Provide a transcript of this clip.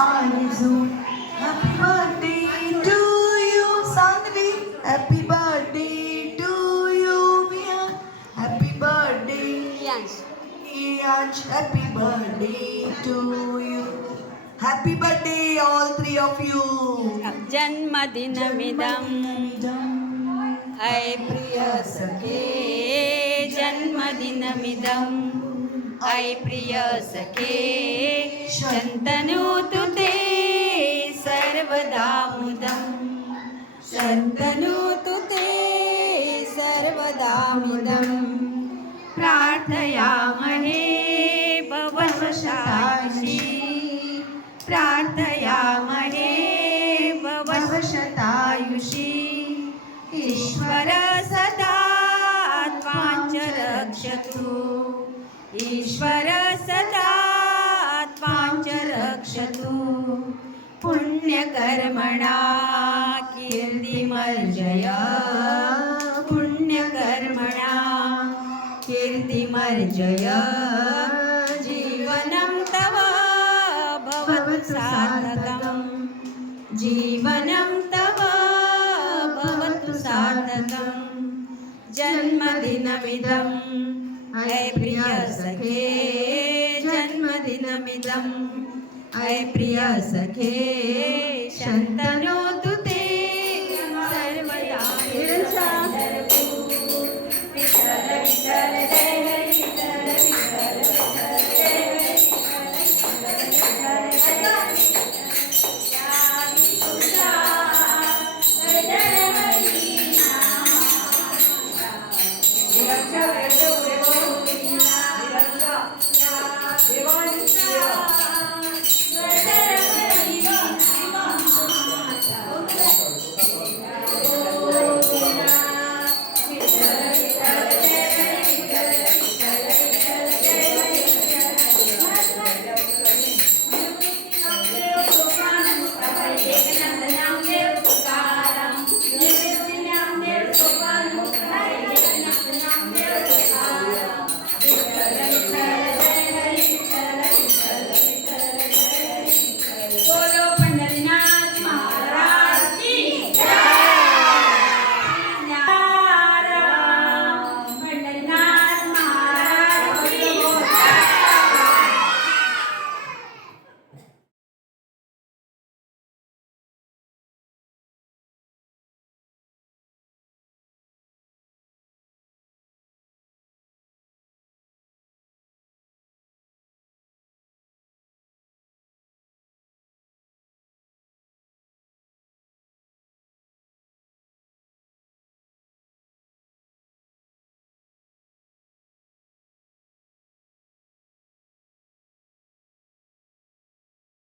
Arzoo happy birthday to you Sandvi happy birthday to you Mia happy birthday आज happy birthday to you happy birthday all three of you जन्मदिनमिदं ऐ प्रिय सखे जन्मदिनमिदं ऐ प्रिय सखे शन्तनोतु ते सर्वदा मुदं शन्तनोतु ते सर्वदा मुदं प्रार्थयामहे भवशतायुषी प्रार्थयामहे भवशतायुषी ईश्वर सदा त्वां च रक्षतु ईश्वर सदा त्वां च रक्षतु पुण्यकर्मणा कीर्तिमर्जय पुण्यकर्मणा कीर्तिमर्जय जीवनं तव भवतु सार्थकम् जीवनं तव भवतु सार्थकम् जन्मदिनमिदं ऐ प्रिय सखे जन्मदिनमिदं ऐ प्रिय सखे शन्तनोतु ते सर्वदा विठ्ठल विठ्ठल जय